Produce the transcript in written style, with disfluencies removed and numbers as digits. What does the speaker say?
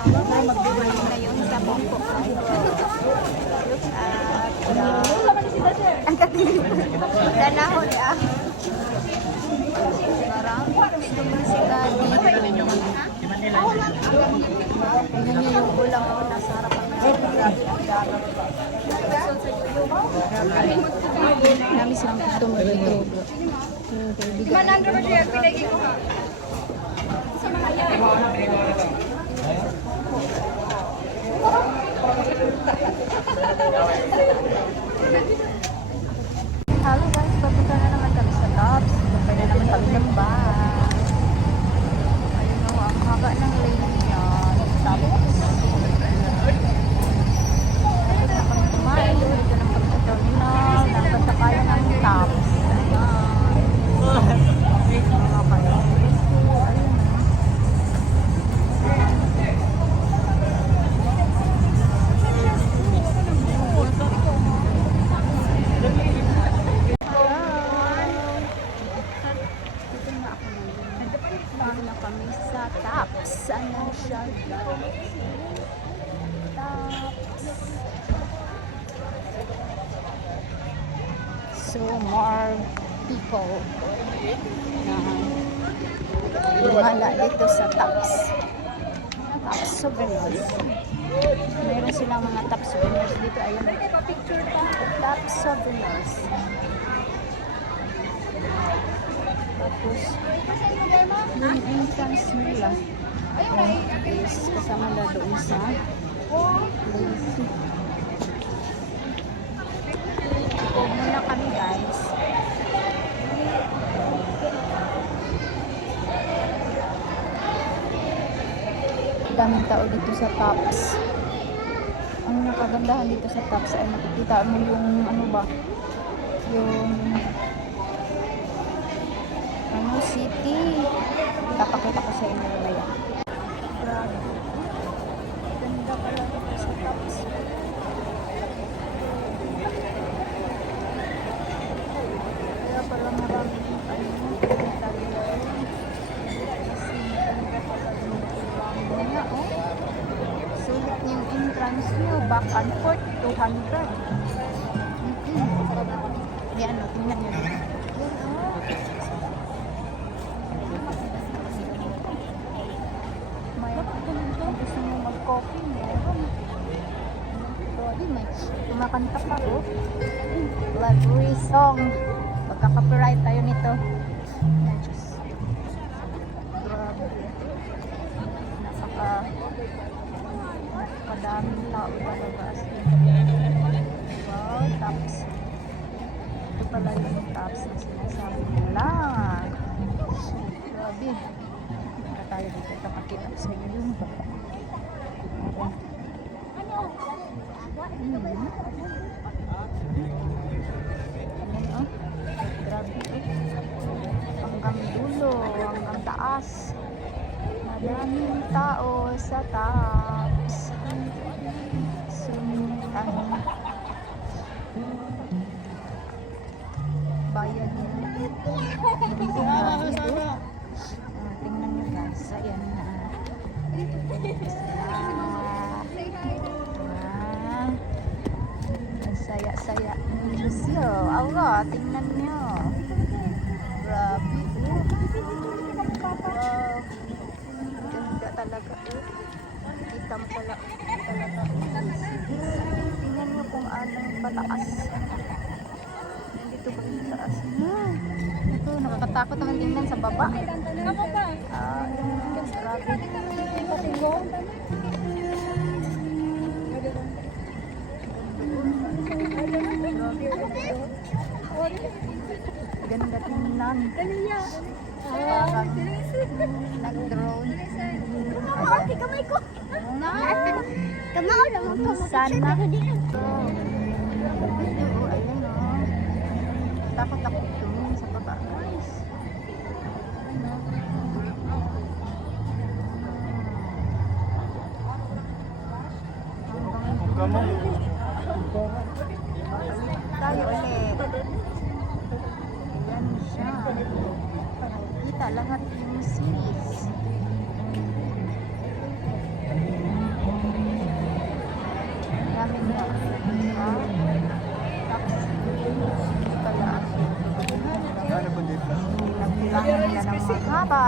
Magbibalik na yun sa bongko. Look at ang katilig. Danahon ah. Marami customer sila dito. Tingnan niyo yung ulam ko nasa harapan na. Marami silang customer dito. Hello guys, papunta na naman kami sa Tops. Pwede naman kami ng bus. Ayun o, ang haba ng lane niya. Tapos, ito na kami kumain. Ito na kami sa terminal. Napasakayan ng Tops. Mga kayo. Sana siya so more people na lumala dito sa Tops souvenirs. Meron silang mga Tops souvenirs dito. Ayun, Tops souvenirs. Tapos yung entrance nila is kasama na doon sa Lazy. Ito muna kami guys. Daming tao dito sa Tops. Ang nakagandahan dito sa Tops ay makikita mo yung ano ba, yung city. Papakita ko sa inyo mamaya. Grabe. Ganda pala dito sa Tops. Kaya pala maraming ano, talyo. Kasi maganda pala yung tulang niya, oh. Sulit yung entrance nyo. Back and forth, 200. Yan, oh, tingnan nyo. Gusto mo mag-coffee, meron. Grabe, may kumakanta pa, oh. Library song. Magka-copyright tayo nito. Grabe. Napakadaming tao talaga. Wow, Tops. Ito pala yung Tops na sinasabi nila. Grabe. Tayo dito, tapakita sa inyo yung grabe hanggang dulo, hanggang taas, madaming tao sa Tops. Suntan bayad tingnan nyo guys, ayan na. Saya-saya Lucio. Allah, tingnan nyo. Grabe. Ganda talaga. Kita mo talaga. Tingnan nyo kung anong pataas. Nandito ba yung taas? Ito, nakakatakot naman tingnan sa baba. Grabe. Ganda tingnan. Parang nag-drone. Kamay ko. Kamay lang ako. Sana. Ayun o. Takot-takot tumingin sa baba. Guys. Tayo ulit. Ayan siya. Nakikita lahat yung series. Ha? Tapos, pala. Ano ba dito? Nagbilangan nila ng mahaba.